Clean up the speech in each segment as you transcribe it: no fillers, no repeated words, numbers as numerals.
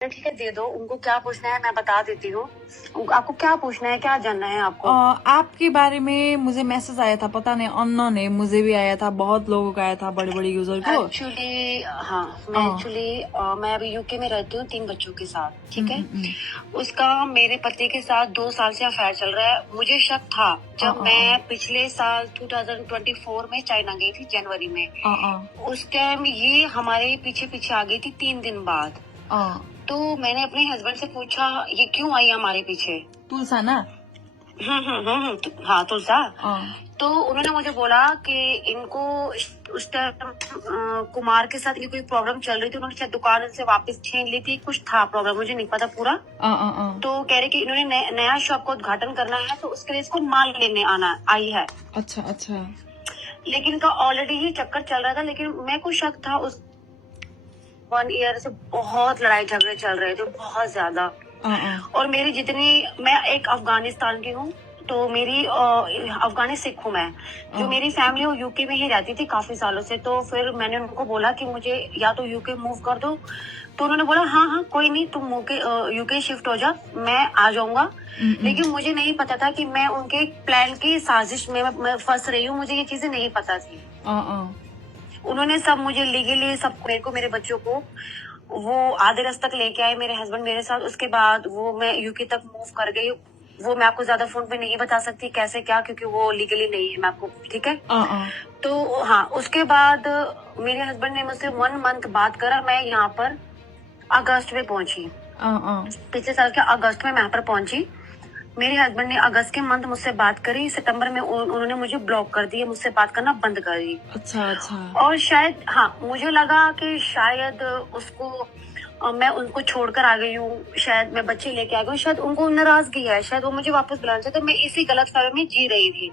ठीक है, दे दो। उनको क्या पूछना है मैं बता देती हूँ। आपको क्या पूछना है, क्या जानना है आपको? आपके बारे में मुझे मैसेज आया था, पता नहीं अननोन है, मुझे भी आया था, बहुत लोगों का आया था, बड़े बड़े यूजर को। एक्चुअली हाँ, मैं अभी यूके में रहती हूँ 3 बच्चों के साथ, ठीक है। उसका मेरे पति के साथ 2 साल से अफेयर चल रहा है। मुझे शक था जब मैं पिछले साल 2024 में चाइना गई थी जनवरी में। उस टाइम ये हमारे पीछे पीछे आ गई थी 3 दिन बाद। तो मैंने अपने हस्बैंड से पूछा ये क्यों आई हमारे पीछे। तुलसा ना? हाँ, तुलसा। तो उन्होंने मुझे बोला कि इनको उस टाइम कुमार के साथ ये कोई प्रॉब्लम चल रही थी। उन्होंने शायद दुकान से वापस छीन ली थी, कुछ था प्रॉब्लम, मुझे नहीं पता पूरा। तो कह रहे कि इन्होंने नया शॉप का उद्घाटन करना है, तो उसके लिए इसको माल लेने आना आई है। अच्छा अच्छा। लेकिन इनका ऑलरेडी ही चक्कर चल रहा था। लेकिन मेरे को शक था, उस 1 ईयर से बहुत लड़ाई झगड़े चल रहे थे, बहुत ज्यादा। और मेरी मैं एक अफगानिस्तान की हूँ, तो मेरी अफगानी सिख हूँ मैं। जो मेरी फैमिली वो यूके में ही रहती थी काफी सालों से। तो फिर मैंने उनको बोला कि मुझे या तो यूके मूव कर दो। तो उन्होंने बोला हाँ हाँ कोई नहीं, तुम यूके शिफ्ट हो जा, मैं आ जाऊंगा। लेकिन मुझे नहीं पता था कि मैं उनके प्लान की साजिश में मैं फंस रही हूँ। मुझे ये चीजें नहीं पता थी। उन्होंने सब मुझे लीगली सब मेरे को, मेरे बच्चों को वो आधे रास्ते तक लेके आए, मेरे हस्बैंड मेरे साथ। उसके बाद वो मैं यूके तक मूव कर गई। वो मैं आपको ज्यादा फोन पे नहीं बता सकती कैसे क्या, क्योंकि वो लीगली नहीं है, मैं आपको, ठीक है। तो हाँ, उसके बाद मेरे हस्बैंड ने मुझसे 1 मंथ बात करा। मैं यहाँ पर अगस्त में पहुंची। पिछले साल के अगस्त में मैं यहाँ पर पहुंची। मेरे हस्बैंड ने अगस्त के मंथ मुझसे बात करी। सितंबर में उन्होंने मुझे ब्लॉक कर दिया, मुझसे बात करना बंद कर दी। अच्छा। और शायद हाँ, मुझे लगा कि शायद उसको मैं उनको छोड़कर आ गई हूँ, शायद मैं बच्चे लेके आ गई हूँ, शायद उनको नाराजगी है, शायद वो मुझे वापस बुलाना चाहते। मैं इसी गलतफहमी में जी रही थी।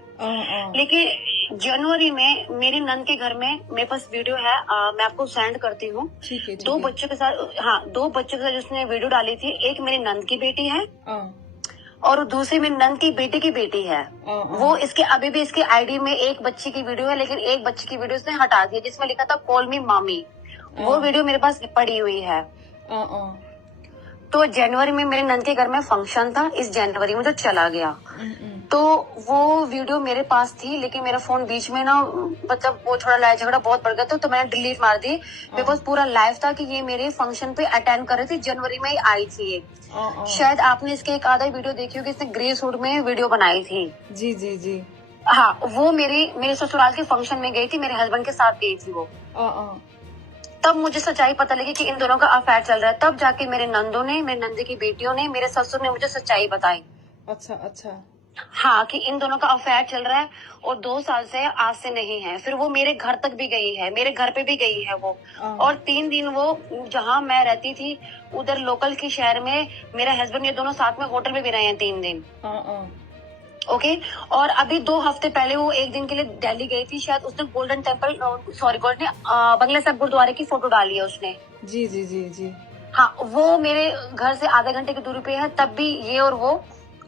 लेकिन जनवरी में मेरी नंद के घर में मेरे पास वीडियो है, मैं आपको सेंड करती हूँ। 2 बच्चों के साथ, हाँ 2 बच्चों के साथ जिसने वीडियो डाली थी। एक मेरी नंद की बेटी है और दूसरी मेरी नंद की बेटी की है। वो इसके अभी भी इसके आईडी में एक बच्ची की वीडियो है, लेकिन एक बच्ची की वीडियो उसने हटा दी जिसमें लिखा था कॉल मी मामी। वो वीडियो मेरे पास पड़ी हुई है। तो जनवरी में मेरे नंद के घर में फंक्शन था, इस जनवरी में जो चला गया। तो वो वीडियो मेरे पास थी, लेकिन मेरा फोन बीच में ना, मतलब वो थोड़ा लड़ाई झगड़ा बहुत बढ़ गया था, तो मैंने डिलीट मार दी। मेरे पास पूरा लाइव था कि ये मेरे फंक्शन पे अटेंड कर रही थी, जनवरी में ही आई थी ये। शायद आपने इसके एक आधा वीडियो देखी होगी, इसने ग्रे सूट में वीडियो बनाई थी। जी। हाँ, वो मेरे ससुराल के फंक्शन में गई थी, मेरे हस्बैंड के साथ गई थी वो। तब मुझे सच्चाई पता लगी कि इन दोनों का अफेयर चल रहा है। तब जाके मेरे नंदे की बेटियों ने, मेरे ससुर ने मुझे सच्चाई बताई। अच्छा। हाँ, कि इन दोनों का अफेयर चल रहा है और 2 साल से, आज से नहीं है। फिर वो मेरे घर तक भी गई है, मेरे घर पे भी गई है वो। और 3 दिन वो जहाँ मैं रहती थी उधर लोकल के शहर में मेरे हस्बैंड ये दोनों साथ में होटल में भी रहे हैं 3 दिन। ओके। और अभी 2 हफ्ते पहले वो 1 दिन के लिए दिल्ली गई थी। शायद उसने गोल्डन बंगला साहब गुरुद्वारे की फोटो डाली है उसने। जी। हाँ, वो मेरे घर से आधे घंटे की दूरी पे है। तब भी ये और वो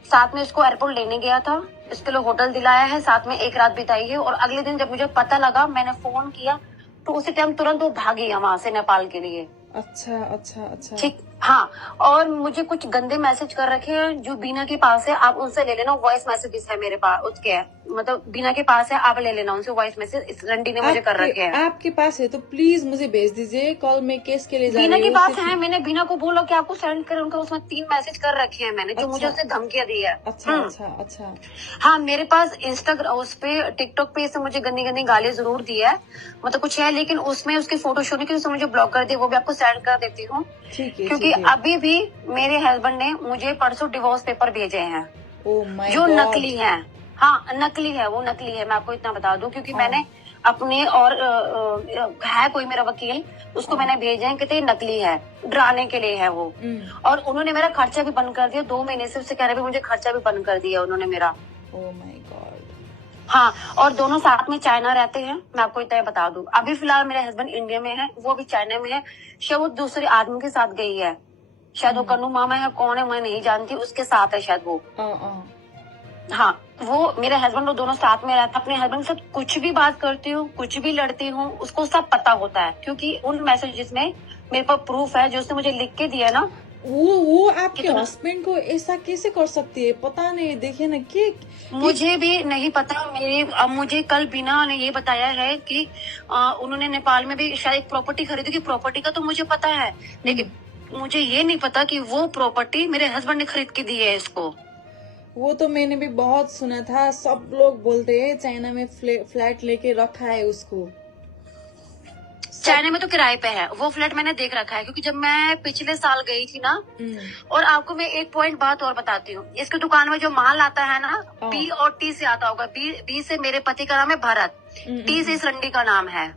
साथ में इसको एयरपोर्ट लेने गया था, इसके लिए होटल दिलाया है, साथ में एक रात बिताई है। और अगले दिन जब मुझे पता लगा, मैंने फोन किया, तो उसी टाइम तुरंत वो भागी है वहां से नेपाल के लिए। अच्छा। ठीक, हाँ। और मुझे कुछ गंदे मैसेज कर रखे हैं जो बीना के पास है, आप उनसे ले लेना। वॉइस मैसेजेस है मेरे पास, उसके है, मतलब बीना के पास है, आप ले लेना उनसे वॉइस मैसेज। इस रंडी ने मुझे कर रखे हैं। आपके पास है तो प्लीज मुझे भेज दीजिए, कॉल में केस के लिए जा रही हूँ। बीना के पास है, मैंने बीना को बोला कि आपको सेंड करें उनका, उसमें 3 मैसेज कर रखे हैं मैंने, जो मुझे उसने धमकियां दी है। अच्छा। हाँ, मेरे पास इंस्टाग्राम, उस पे टिकटॉक पे से मुझे गंदी गंदी गाली जरूर दी है, मतलब कुछ है, लेकिन उसमें उसकी फोटो शो नहीं की, उसने मुझे ब्लॉक कर दिया। वो भी आपको सेंड कर देती हूँ, क्योंकि अभी भी मेरे हस्बैंड ने मुझे परसों डिवोर्स पेपर भेजे हैं जो नकली है। हाँ, नकली है, वो नकली है, मैं आपको इतना बता दूं, क्योंकि मैंने अपने और है कोई मेरा वकील, उसको मैंने भेजे हैं कि नकली है, डराने के लिए है वो। और उन्होंने मेरा खर्चा भी बंद कर दिया 2 महीने से। उससे कह रहे मुझे खर्चा भी बंद कर दिया उन्होंने मेरा। Oh my God. हाँ, और दोनों साथ में चाइना रहते हैं, मैं आपको इतना बता दूं। अभी फिलहाल मेरे हस्बैंड इंडिया में है, वो भी चाइना में है। शायद वो दूसरे आदमी के साथ गई है, शायद वो कन्नू मामा है, कौन है मैं नहीं जानती, उसके साथ है शायद वो। हाँ, वो मेरे हस्बैंड वो दोनों साथ में रहते हैं। अपने हस्बैंड के साथ कुछ भी बात करती हूँ, कुछ भी लड़ती हूँ, उसको सब पता होता है, क्योंकि उन मैसेजेस में मेरे पास प्रूफ है जो उसने मुझे लिख के दिया ना, वो आपके कितना हस्बैंड को ऐसा कैसे कर सकती है, पता नहीं। देखिए ना कि मुझे भी नहीं पता। मुझे कल बीना ने ये बताया है कि उन्होंने नेपाल में भी शायद एक प्रॉपर्टी खरीदी। कि प्रॉपर्टी का तो मुझे पता है, लेकिन मुझे ये नहीं पता कि वो प्रॉपर्टी मेरे हस्बैंड ने खरीद के दी है इसको। वो तो मैंने भी बहुत सुना था, सब लोग बोलते हैं चाइना में फ्लैट लेके रखा है उसको। चाइना में तो किराए पे है वो फ्लैट, मैंने देख रखा है। क्योंकि जब मैं पिछले साल गई थी ना, और आपको मैं एक पॉइंट बात और बताती हूँ। इसकी दुकान में जो माल आता है ना, बी और टी से आता होगा। बी से मेरे पति का नाम है भरत, टी से इस रंडी का नाम है।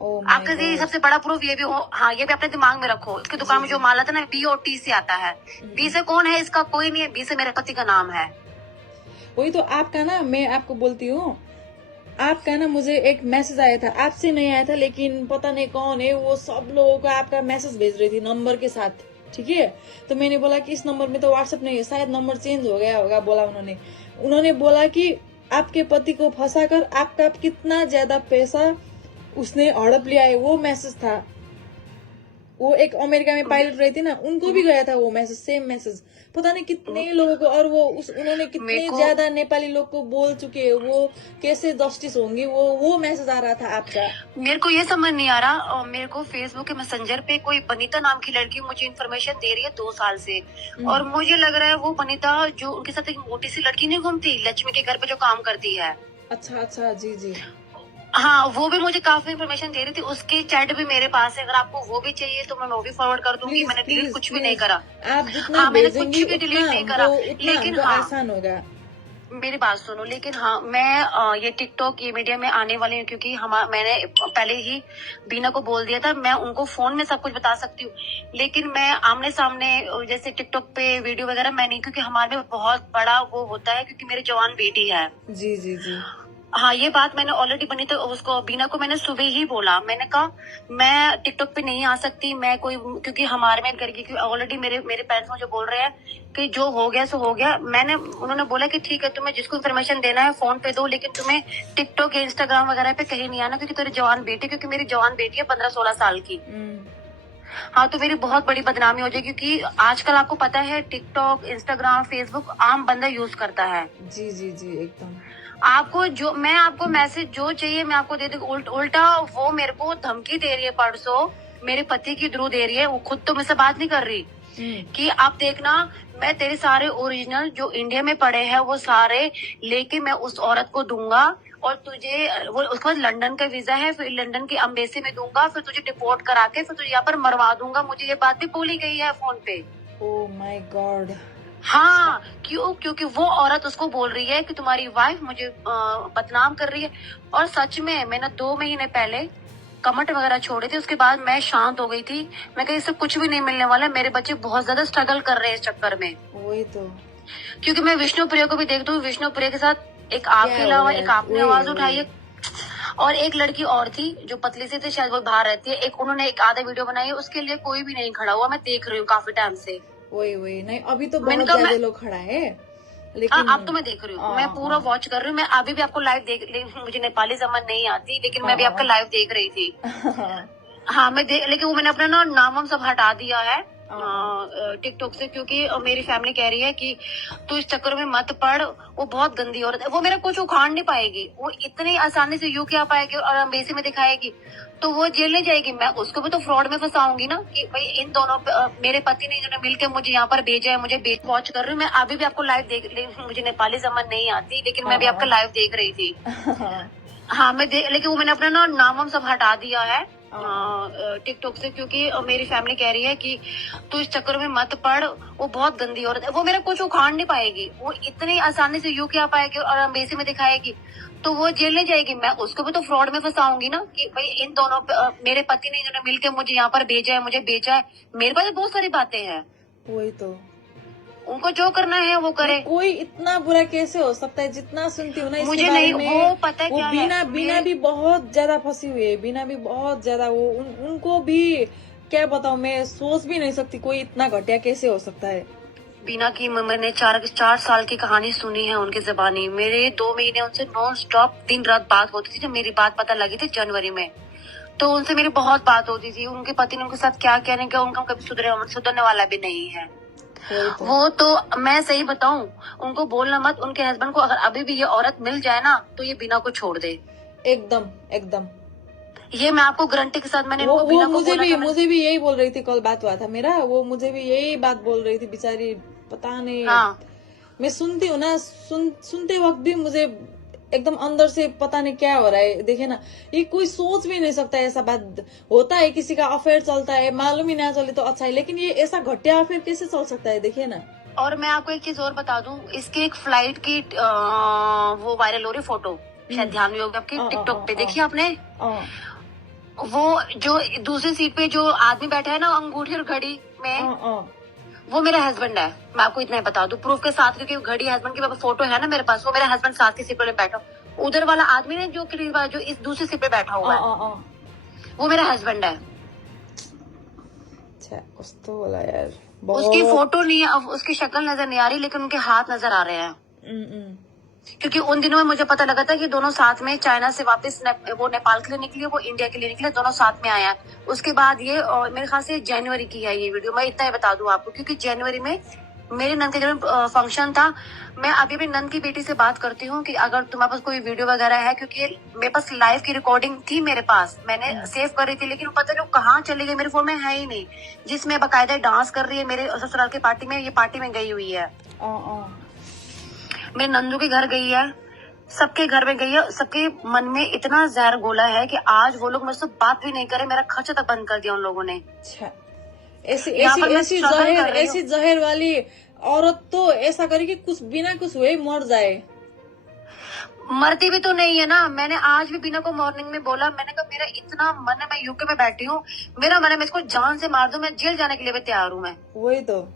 आपका ये सबसे बड़ा प्रूफ ये भी हो, हाँ ये भी अपने दिमाग में रखो। इसकी दुकान में जो माल आता है ना, बी और टी से आता है। बी से कौन है इसका, कोई नहीं है। बी से मेरे पति का नाम है। वही तो आपका ना, मैं आपको बोलती हूँ, आपका ना मुझे एक मैसेज आया था, आपसे नहीं आया था लेकिन पता नहीं कौन है वो, सब लोगों को आपका मैसेज भेज रही थी नंबर के साथ, ठीक है। तो मैंने बोला कि इस नंबर में तो व्हाट्सएप नहीं है, शायद नंबर चेंज हो गया होगा, बोला उन्होंने बोला कि आपके पति को फंसाकर आपका कितना ज्यादा पैसा उसने हड़प लिया है, वो मैसेज था। वो एक अमेरिका में पायलट रही थी ना, उनको भी गया था वो मैसेज, सेम मैसेज। पता नहीं कितने लोगों को, और वो उन्होंने कितने ज्यादा नेपाली लोग को बोल चुके हैं, वो कैसे जस्टिस होंगी, वो मैसेज आ रहा था आपका। मेरे को ये समझ नहीं आ रहा। मेरे को फेसबुक के मैसेंजर पे कोई बनीता नाम की लड़की मुझे इन्फॉर्मेशन दे रही है 2 साल से, और मुझे लग रहा है वो बनीता जो उनके साथ एक मोटी सी लड़की नहीं घूमती, लक्ष्मी के घर पे जो काम करती है। अच्छा, जी जी। हाँ, वो भी मुझे काफी इन्फॉर्मेशन दे रही थी। उसकी चैट भी मेरे पास है, अगर आपको वो भी चाहिए तो मैं वो भी फॉरवर्ड कर दूंगी। मैंने डिलीट कुछ भी नहीं करा। आप जितना मैंने कुछ भी डिलीट नहीं करा, लेकिन आसान होगा। मेरी बात सुनो। लेकिन हाँ, मैं ये टिकटॉक ये मीडिया में आने वाली हूँ, क्योंकि मैंने पहले ही बीना को बोल दिया था। मैं उनको फोन में सब कुछ बता सकती हूँ, लेकिन मैं आमने सामने जैसे टिकटॉक पे वीडियो वगैरह मैं नहीं, क्योंकि हमारे में बहुत बड़ा वो होता है, क्योंकि मेरी जवान बेटी है। जी जी जी। हाँ, ये बात मैंने ऑलरेडी बनी, तो उसको बीना को मैंने सुबह ही बोला। मैंने कहा मैं टिकटॉक पे नहीं आ सकती, मैं कोई, क्योंकि हमारे में करके, क्योंकि ऑलरेडी मेरे पेरेंट्स मुझे बोल रहे हैं कि जो हो गया सो हो गया। उन्होंने बोला कि ठीक है, तुम्हें जिसको इन्फॉर्मेशन देना है फोन पे दो, लेकिन तुम्हें टिकटॉक या इंस्टाग्राम वगैरह पे कहीं नहीं आना, क्योंकि तेरी जवान बेटी, क्योंकि मेरी जवान बेटी है 15-16 साल की। हाँ, तो मेरी बहुत बड़ी बदनामी हो जाएगी, क्योंकि आजकल आपको पता है टिकटॉक, इंस्टाग्राम, फेसबुक आम बंदा यूज करता है। जी जी जी, एकदम। मैं आपको मैसेज जो चाहिए मैं आपको दे दूंगी। उल्टा वो मेरे को धमकी दे रही है, परसों मेरे पति की थ्रू दे रही है। वो खुद तो मुझसे बात नहीं कर रही कि आप देखना, मैं तेरे सारे ओरिजिनल जो इंडिया में पड़े हैं वो सारे लेके मैं उस औरत को दूंगा, और तुझे वो उसके बाद लंदन का वीजा है, फिर लंदन की एम्बेसी में दूंगा, फिर तुझे डिपोर्ट करा के फिर तुझे यहाँ पर मरवा दूंगा। मुझे ये बात भी बोली गई है फोन पे। Oh my God. हाँ, क्योंकि वो औरत उसको बोल रही है कि तुम्हारी वाइफ मुझे बदनाम कर रही है। और सच में मैंने 2 महीने पहले कमेंट वगैरह छोड़े थे, उसके बाद मैं शांत हो गई थी। मैं कही इससे कुछ भी नहीं मिलने वाला। मेरे बच्चे बहुत ज्यादा स्ट्रगल कर रहे हैं इस चक्कर में। वही तो, क्योंकि मैं विष्णु प्रिया को भी देखती हूँ। विष्णु प्रिया के साथ एक आपके अलावा एक आपने आवाज उठाई है, और एक लड़की और थी जो पतली से थी, शायद वो बाहर रहती है। उन्होंने एक आधा वीडियो बनाई है, उसके लिए कोई भी नहीं खड़ा हुआ। मैं देख रही हूँ काफी टाइम से। वही नहीं, अभी तो बहुत ज्यादा लोग खड़ा है, लेकिन अब तो मैं देख रही हूँ। मैं पूरा वॉच कर रही हूँ। मैं अभी भी आपको लाइव मुझे नेपाली समझ नहीं आती, लेकिन मैं भी आपका लाइव देख रही थी। हाँ, लेकिन वो मैंने अपना नाम वाम सब हटा दिया है टिकटॉक से, क्योंकि मेरी फैमिली कह रही है कि तू इस चक्कर में मत पड़। वो बहुत गंदी औरत है, वो मेरा कुछ उखाड़ नहीं पाएगी। वो इतनी आसानी से यूके आ पाएगी और एम्बेसी में दिखाएगी, तो वो जेल नहीं जाएगी। मैं उसको भी तो फ्रॉड में फंसाऊंगी ना, कि भाई इन दोनों मेरे पति ने इन्होंने मिलकर मुझे यहाँ पर भेजा है, मुझे वॉच कर रही हूँ। मैं अभी भी आपको लाइव मुझे नेपाली समझ नहीं आती, लेकिन मैं भी आपका लाइव देख रही थी। हाँ, लेकिन वो मैंने अपना नाम वाम सब हटा दिया है टिकटॉक से, क्योंकि मेरी फैमिली कह रही है कि तू इस चक्कर में मत पड़। वो बहुत गंदी औरत है, वो मेरा कुछ उखाड़ नहीं पाएगी। वो इतनी आसानी से यूके आ पाएगी और एम्बेसी में दिखाएगी, तो वो जेल नहीं जाएगी। मैं उसको भी तो फ्रॉड में फंसाऊंगी ना, कि भाई इन दोनों मेरे पति ने इन्होंने मिलकर मुझे यहाँ पर भेजा है, मुझे बेचा है। मेरे पास बहुत सारी बातें हैं। वही तो, उनको जो करना है वो करे। कोई इतना बुरा कैसे हो सकता है? जितना सुनती हूँ ना मुझे नहीं वो पता है क्या है। बीना भी बहुत ज्यादा फंसी हुई है, बीना भी बहुत ज्यादा। वो उनको भी क्या बताऊँ, मैं सोच भी नहीं सकती कोई इतना घटिया कैसे हो सकता है। बीना की मैंने 4 साल की कहानी सुनी है उनकी ज़बानी। मेरे 2 महीने उनसे नॉन स्टॉप दिन रात बात होती थी। जब मेरी बात पता लगी थी जनवरी में, तो उनसे मेरी बहुत बात होती थी, उनके पति ने उनके साथ क्या क्या नहीं किया, उनका कभी सुधरने वाला भी नहीं है। वो तो मैं सही बताऊं, उनको बोलना मत, उनके हस्बैंड को अगर अभी भी ये औरत मिल जाए ना तो ये बिना को छोड़ दे। एकदम एकदम, ये मैं आपको गारंटी के साथ मैंने इनको बिना को बोला था। मुझे भी यही बोल रही थी, कल बात हुआ था मेरा, वो मुझे भी यही बात बोल रही थी बेचारी, पता नहीं। हाँ, मैं सुनती हूँ ना, सुनते वक्त भी मुझे एकदम अंदर से पता नहीं क्या हो रहा है। देखिए ना, ये कोई सोच भी नहीं सकता ऐसा बात होता है, किसी का अफेयर चलता है, मालूम ही ना चले तो अच्छा है, लेकिन ये ऐसा घटिया अफेयर कैसे चल सकता है, देखिए ना। और मैं आपको एक चीज और बता दूं, इसकी एक फ्लाइट की वो वायरल हो रही फोटो, शायद ध्यान भी होगा आपकी, टिकटॉक पे देखी आपने? वो जो दूसरी सीट पे जो आदमी बैठा है ना अंगूठी और घड़ी में, वो मेरा हस्बैंड है। मैं आपको इतना ही बता दूं प्रूफ के साथ, क्योंकि घड़ी हस्बैंड की फोटो है ना मेरे पास, वो मेरा हस्बैंड साथ की सीट पे बैठा। उधर वाला आदमी ने जो इस दूसरी सीट पे बैठा हुआ है, वो मेरा हस्बैंड है। कुछ तो बोला यार, उसकी फोटो नहीं है, उसकी शक्ल नजर नहीं आ रही, लेकिन उनके हाथ नजर आ रहे हैं। क्योंकि उन दिनों में मुझे पता लगा था कि दोनों साथ में चाइना से वापस वो नेपाल के लिए निकली, वो इंडिया के लिए निकले, दोनों साथ में आया है। उसके बाद ये मेरे ख्याल से जनवरी की है ये वीडियो, मैं इतना ही बता दूं आपको, क्योंकि जनवरी में मेरे नंद के घर में फंक्शन था। मैं अभी भी नंद की बेटी से बात करती हूँ कि अगर तुम्हारे पास कोई वीडियो वगैरह है, क्योंकि मेरे पास लाइव की रिकॉर्डिंग थी मेरे पास, मैंने सेव कर रही थी, लेकिन पता नहीं कहाँ चली गई, मेरे फोन में है ही नहीं, जिसमें बाकायदा डांस कर रही है मेरे ससुराल की पार्टी में, ये पार्टी में गई हुई है, मेरे नंदू के घर गई है, सबके घर में गई है। सबके मन में इतना जहर गोला है कि आज वो लोग मुझसे बात भी नहीं करे, मेरा खर्चा तक बंद कर दिया उन लोगों ने। ऐसी जहर वाली औरत तो ऐसा करे कि कुछ बिना कुछ हुए मर जाए। मरती भी तो नहीं है ना। मैंने आज भी बिना को मॉर्निंग में बोला, मैंने कहा मेरा इतना मन है, मैं यूके में बैठी हूँ, मेरा मन है मैं इसको जान से मार दूं, मैं जेल जाने के लिए भी तैयार हूँ मैं। वही तो।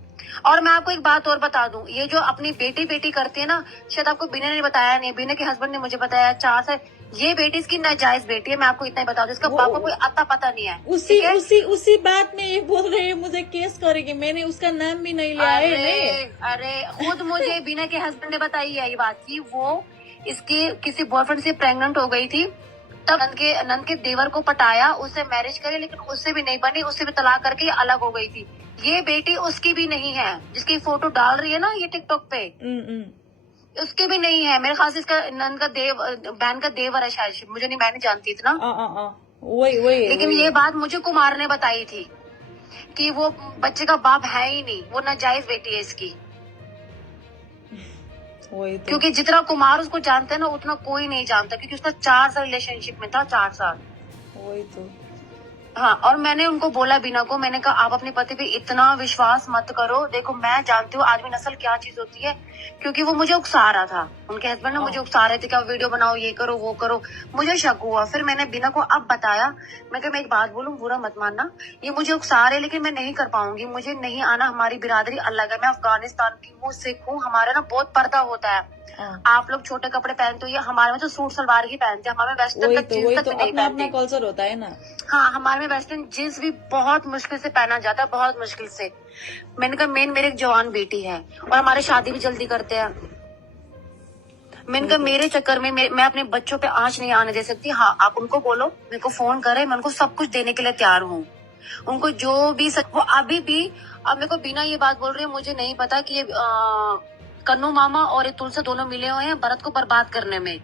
और मैं आपको एक बात और बता दूं, ये जो अपनी बेटी करती है ना, शायद आपको बिना ने बताया नहीं, बिना के हस्बैंड ने मुझे बताया 4 साल, ये बेटी इसकी नाजायज बेटी है, मैं आपको इतना ही बता दूं, इसका पापा कोई अता पता नहीं है। उसी बात में ये बोल रहे हैं मुझे केस करेगी, मैंने उसका नाम भी नहीं लिया है। अरे खुद मुझे बिना के हस्बैंड ने बताई है ये बात की वो इसके किसी बॉयफ्रेंड से प्रेग्नेंट हो गई थी, तब नंद के देवर को पटाया, उससे मैरिज करे, लेकिन उससे भी नहीं बनी, उससे भी तलाक करके अलग हो गई थी। ये बेटी उसकी भी नहीं है, जिसकी फोटो डाल रही है ना ये टिकटॉक पे, उसके भी नहीं है। मेरे ख्याल से इसका नंद का बहन का देवर है शायद, मुझे नहीं, मैं नहीं जानती इतना। वही लेकिन ये बात मुझे कुमार ने बताई थी कि वो बच्चे का बाप है ही नहीं, वो नाजायज बेटी है इसकी। वही तो। क्योंकि जितना कुमार उसको जानता है ना, उतना कोई नहीं जानता, क्योंकि उसका 4 साल रिलेशनशिप में था, 4 साल। वही तो। हाँ, और मैंने उनको बोला बिना को, मैंने कहा आप अपने पति पे इतना विश्वास मत करो, देखो मैं जानती हूँ आदमी नस्ल क्या चीज होती है, क्योंकि वो मुझे उकसा रहा था, उनके हस्बैंड ने मुझे उकसा रहे थे कि वीडियो बनाओ, ये करो वो करो, मुझे शक हुआ। फिर मैंने बिना को अब बताया, मैं कहा मैं एक बात बोलूं, बुरा मत मानना, ये मुझे उकसा रहे, लेकिन मैं नहीं कर पाऊंगी, मुझे नहीं आना, हमारी बिरादरी अलग है, मैं अफगानिस्तान की हूँ, सिख हूँ, हमारा ना बहुत पर्दा होता है, आप लोग छोटे कपड़े पहनते हो, ये हमारे में तो सूट सलवार ही पहनते हैं, हमारे में वेस्टर्न तक जींस तक नहीं पहनते। अपना कल्चर होता है ना। हाँ, हमारे में वेस्टर्न जींस भी बहुत मुश्किल से पहना जाता है, बहुत मुश्किल से। मैंने कहा मेन मेरे एक जवान बेटी है, और हमारे शादी भी जल्दी करते हैं। मैंने कहा मेरे चक्कर में मैं अपने बच्चों पे आंच नहीं आने दे सकती। हाँ, आप उनको बोलो मेरे को फोन करे, मैं उनको सब कुछ देने के लिए तैयार हूँ, उनको जो भी वो अभी भी। अब मेरे को बिना ये बात बोल रही है, मुझे नहीं पता कि ये कन्नू मामा और तुलसा दोनों मिले हुए हैं भरत को बर्बाद करने में।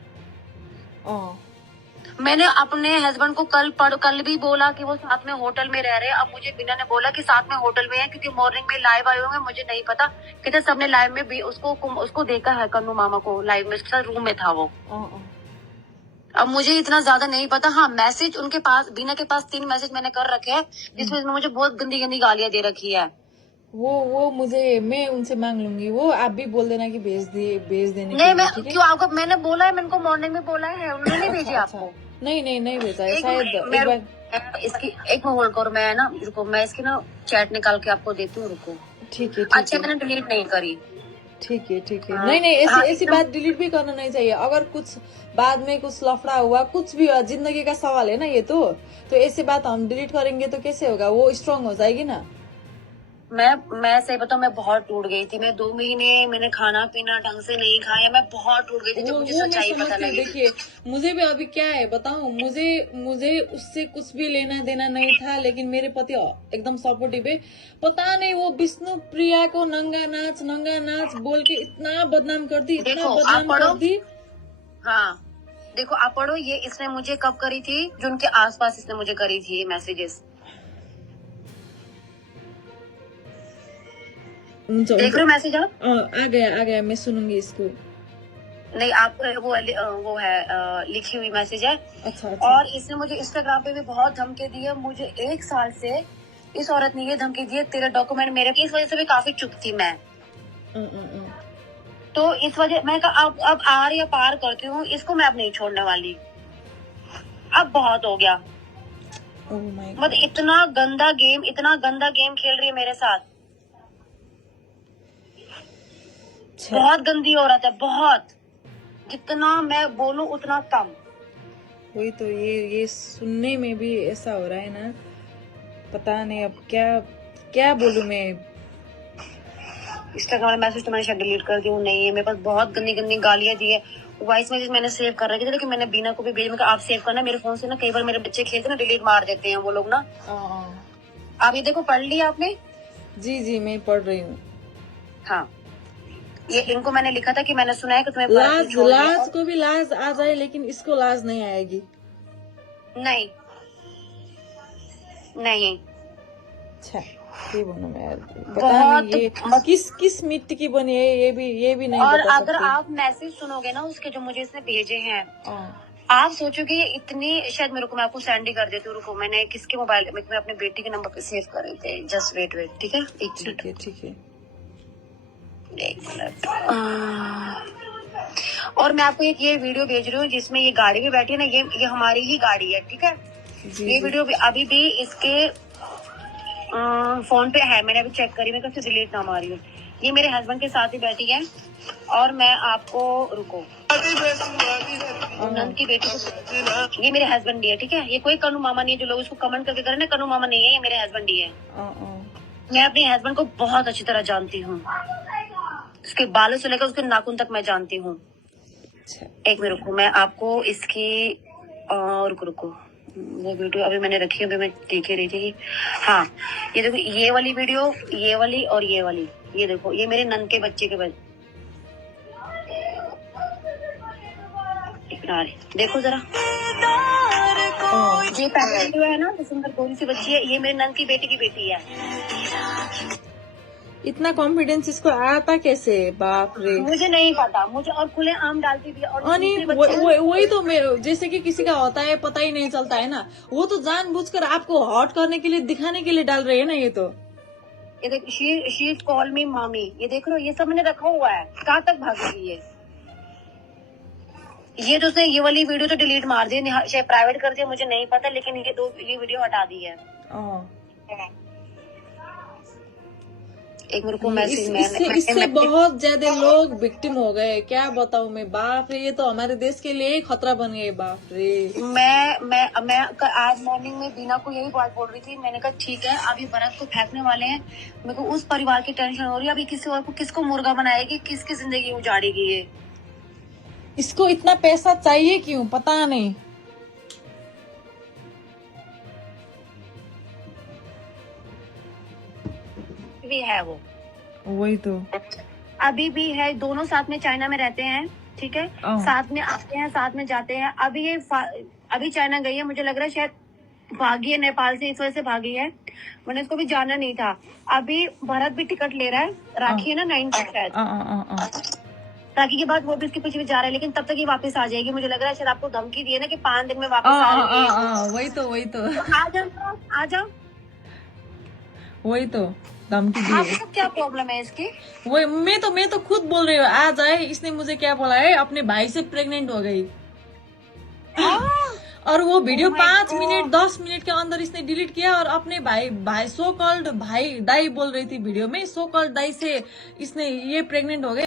मैंने अपने हस्बैंड को कल भी बोला कि वो साथ में होटल में रह रहे हैं। अब मुझे बिना ने बोला कि साथ में होटल में है, क्योंकि मॉर्निंग में लाइव आए होंगे, मुझे नहीं पता कहते सबने लाइव में भी उसको देखा है, कन्नू मामा को लाइव में, उसके साथ रूम में था वो। अब मुझे इतना ज्यादा नहीं पता। हाँ, मैसेज उनके पास, बिना के पास 3 मैसेज मैंने कर रखे हैं, जिसमें मुझे बहुत गंदी गंदी गालियां दे रखी है। वो मुझे, मैं उनसे मांग लूंगी, वो आप भी बोल देना कि भेज देने। नहीं, मैं क्यों, आपको मैंने बोला है, मैंने को मॉर्निंग में बोला है, उन्होंने भेजी आपको? नहीं भेजा है शायद। इसकी एक मैं होल्ड करो, मैं ना रुको, मैं इसकी ना चैट निकाल के आपको देती हूँ, रुको। ठीक है। अच्छा, मैंने डिलीट नहीं करी। ठीक है। नहीं, ऐसी बात डिलीट भी करना नहीं चाहिए। अगर कुछ बाद में कुछ लफड़ा हुआ, कुछ भी हुआ, जिंदगी का सवाल है ना ये, तो ऐसी बात हम डिलीट करेंगे तो कैसे होगा, वो स्ट्रांग हो जाएगी ना। मैं सही बताऊं, मैं बहुत टूट गई थी। मैं 2 महीने मैंने खाना पीना ढंग से नहीं खाया, मैं बहुत टूट गई थी जब मुझे वो मैं सच्चाई पता समझती हूँ। लगी। देखिए मुझे भी अभी क्या है बताऊं, मुझे उससे कुछ भी लेना देना नहीं था, लेकिन मेरे पति एकदम सपोर्टिव है। पता नहीं वो विष्णु प्रिया को नंगा नाच बोल के इतना बदनाम कर दी, इतना देखो, आप बदनाम पढ़ो। कर दी। हाँ, देखो आप पढ़ो, ये इसने मुझे कब करी थी, जो उनके आसपास इसने मुझे करी थी ये मैसेजेस। देख रहे हो मैसेज आप? आ गया, मैं सुनूंगी इसको। नहीं, आप वो है लिखी हुई मैसेज है। अच्छा। और इसने मुझे इंस्टाग्राम पे भी बहुत धमकी दी है। मुझे 1 साल से इस औरत ने ये धमकी दी है, तेरे डॉक्यूमेंट मेरे, इस वजह से भी काफी चुप थी मैं। तो इस वजह मैं कहा अब आर या पार करती हूँ, इसको मैं अब नहीं छोड़ने वाली। अब बहुत हो गया। मतलब इतना गंदा गेम खेल रही है मेरे साथ। बहुत गंदी औरत है, बहुत। जितना मैं बोलूं उतना कम। वही तो, ये सुनने में भी ऐसा हो रहा है ना, पता नहीं अब क्या बोलूं मैं। इंस्टाग्राम मैसेज तो मैंने शायद डिलीट कर दी हूँ। नहीं है मेरे पास, बहुत गंदी गालियां दी है। वॉइस मैसेज मैंने सेव कर रखी थी, लेकिन मैंने बीना को भी भेजा। मैं कहा आप सेव करना मेरे फोन से ना, कई बार मेरे बच्चे खेलते ना डिलीट मार देते हैं वो लोग ना। आप ये देखो, पढ़ लिया आपने? जी मैं पढ़ रही हूँ। हाँ, ये इनको मैंने लिखा था कि मैंने सुना है कि तुम्हें लाज को भी लाज आ जाए, लेकिन इसको लाज नहीं आएगी। नहीं। अच्छा, ये बोलो मैं यार, पता नहीं ये किस मिट्टी की बनी है, ये भी नहीं और बता अगर सकते। आप मैसेज सुनोगे ना उसके, जो मुझे इसने भेजे हैं, आप सोचोगे ये इतनी, शायद मेरे को, मैं आपको सेंड ही कर देती हूँ। रुको, मैंने किसके मोबाइल में, मैं अपने बेटी के नंबर पे सेव कर रहे थे। जस्ट वेट, ठीक है, एक मिनट। ठीक है। और मैं आपको एक ये वीडियो भेज रही हूँ जिसमें ये गाड़ी में बैठी है ना, ये हमारी ही गाड़ी है, ठीक है। ये वीडियो अभी भी इसके फोन पे है, मैंने अभी चेक करी, मैं कैसे डिलीट ना मारी हूँ। ये मेरे हस्बैंड के साथ ही बैठी है। और मैं आपको, रुको, नंद की बेटी को, ये मेरे हस्बैंड भी है, ठीक है। ये कोई कनु मामा नहीं है, जो लोग इसको कमेंट करके करें ना, कनु मामा नहीं है, ये मेरे हस्बैंड ही है। मैं अपने हस्बैंड को बहुत अच्छी तरह जानती हूँ, उसके बालों से लेकर उसके नाखून तक मैं जानती हूँ। एक मिनट रुको, मैं आपको इसकी रुको वो वीडियो अभी मैंने रखी है, अभी मैं देख ही रही थी। हाँ, ये देखो, ये वाली वीडियो, ये वाली और ये वाली, ये देखो, ये मेरे नन के बच्चे के देखो जरा। ये पहले वीडियो है ना, जो सुंदर गोरी सी बच्ची है, ये मेरे नन की बेटी है। इतना कॉन्फिडेंस इसको आता कैसे, बाप रे। मुझे नहीं पता, मुझे और खुले आम डालती भी। और वही तो, जैसे कि किसी का होता है पता ही नहीं चलता है ना, वो तो जानबूझकर आपको हॉट करने के लिए, दिखाने के लिए डाल रहे है ना। ये तो, ये देख, शी कॉल मी मामी, ये देख लो, ये सब मैंने रखा हुआ है। कहाँ तक भागेगी ये तो उसने ये वाली वीडियो तो डिलीट मार दी, शायद प्राइवेट कर दिया, मुझे नहीं पता, लेकिन ये वीडियो हटा दी है। एक मेरे को मैसेज, इससे बहुत ज्यादा लोग विक्टिम हो गए, क्या बताऊं मैं, बाप रे। ये तो हमारे देश के लिए खतरा बन गए, बाप रे। मैं आज मॉर्निंग में बीना को यही बात बोल रही थी। मैंने कहा ठीक है, अभी भरत को फेंकने वाले हैं, मेरे को उस परिवार की टेंशन हो रही है। अभी किसी और को, किसको मुर्गा बनाएगी, किसकी जिंदगी उजाड़ेगी ये। इसको इतना पैसा चाहिए क्यों, पता नहीं। भी है वो, वही तो, अभी भी है। दोनों साथ में चाइना में रहते हैं, ठीक है, साथ में आते हैं, साथ में जाते हैं। अभी ये अभी चाइना गई है, मुझे लग रहा है शायद भागी है नेपाल से, इस वजह से भागी है। मैंने इसको भी जाना नहीं था। अभी भरत भी टिकट ले रहा है, राखी है ना 9 को शायद, राखी के बाद वो भी इसके पीछे जा रहा है, लेकिन तब तक ये वापस आ जाएगी। मुझे लग रहा है शायद आपको धमकी दी है ना कि 5 दिन में वापस आ जाएगी। वही तो आ जाओ, वही तो धमकी दी है। आपको क्या प्रॉब्लम है इसकी? वही मैं तो खुद बोल रही हूँ, आ जाए। इसने मुझे क्या बोला है, अपने भाई से प्रेग्नेंट हो गई। और वो वीडियो 5 मिनट 10 मिनट के अंदर इसने डिलीट किया, और अपने भाई सो कॉल्ड भाई दाई बोल रही थी वीडियो में, सो कॉल्ड दाई से इसने ये प्रेग्नेंट हो गए।